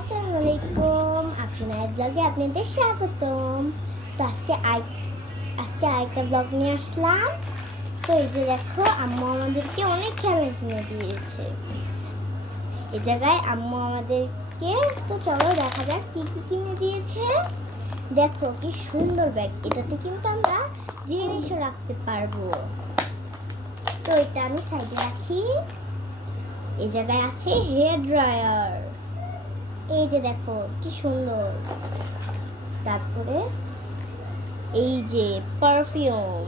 আসসালামু আলাইকুম, আফরিনার ব্লগে আপনাদের স্বাগতম। তো আজকে আরেকটা ব্লগ নিয়ে আসলাম। তো এই যে দেখো, আম্মু আমাদেরকে অনেক খেলনা কিনে দিয়েছে। এই জায়গায় আম্মু আমাদেরকে, তো চলো দেখা যাক কি কি কিনে দিয়েছে। দেখো কি সুন্দর ব্যাগ, এটাতে কিন্তু আমরা জিনিসও রাখতে পারবো। তো এটা আমি সাইডে রাখি। এই জায়গায় আছে হেয়ার ড্রায়ার, এই যে দেখো কি সুন্দর। তারপরে এই যে পারফিউম।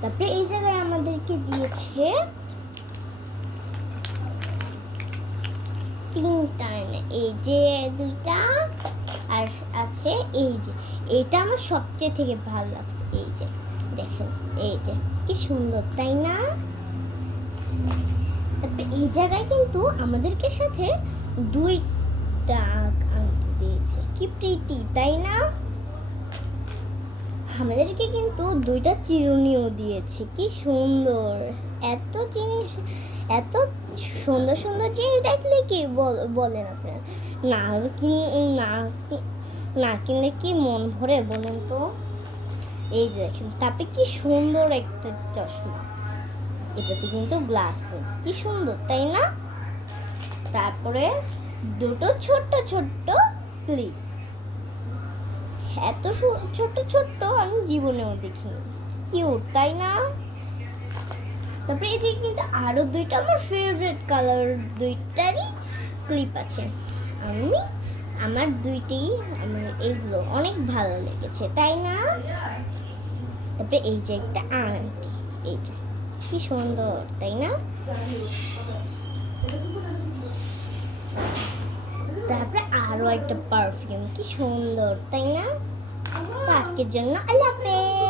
তারপরে এই জায়গায় আমাদেরকে দিয়েছে তিনটা, এই যে দুইটা, আর আছে এই যে, এটা আমার সবচেয়ে থেকে ভালো লাগছে। এই যে দেখেন, এই যে কি সুন্দর, তাই না? তারপরে এই জায়গায় কিন্তু আমাদেরকে সাথে দুইটা আংটি দিয়েছে, কি প্রিটি, তাই না? আমাদেরকে কিন্তু দুইটা চিরুনিও দিয়েছে, কি সুন্দর। এত জিনিস, এত সুন্দর সুন্দর জিনিস দেখলে কি বলেন আপনারা, না না না কিনলে কি মন ভরে বলুন তো? এই যে দেখেন, তারপরে কি সুন্দর একটা চশমা, এটাতে কিন্তু গ্লাস নেই, কি সুন্দর, তাই না? তারপরে দুটো ছোট্ট ছোট্ট ক্লিপ, এত ছোট্ট ছোট্ট আমি জীবনেও দেখিনি, কিউট, তাই না? তারপরে এই যে কিন্তু আরো দুইটা আমার ফেভারিট কালার, দুইটারই ক্লিপ আছে। আমার দুইটাই, আমার এইগুলো অনেক ভালো লেগেছে, তাই না? তারপরে এই যে একটা আংটি, এইটা কি সুন্দর, তাই না? তারপরে আরো একটা পারফিউম, কি সুন্দর, তাই না? তো আজকের জন্য আল্লাহ হাফেজ।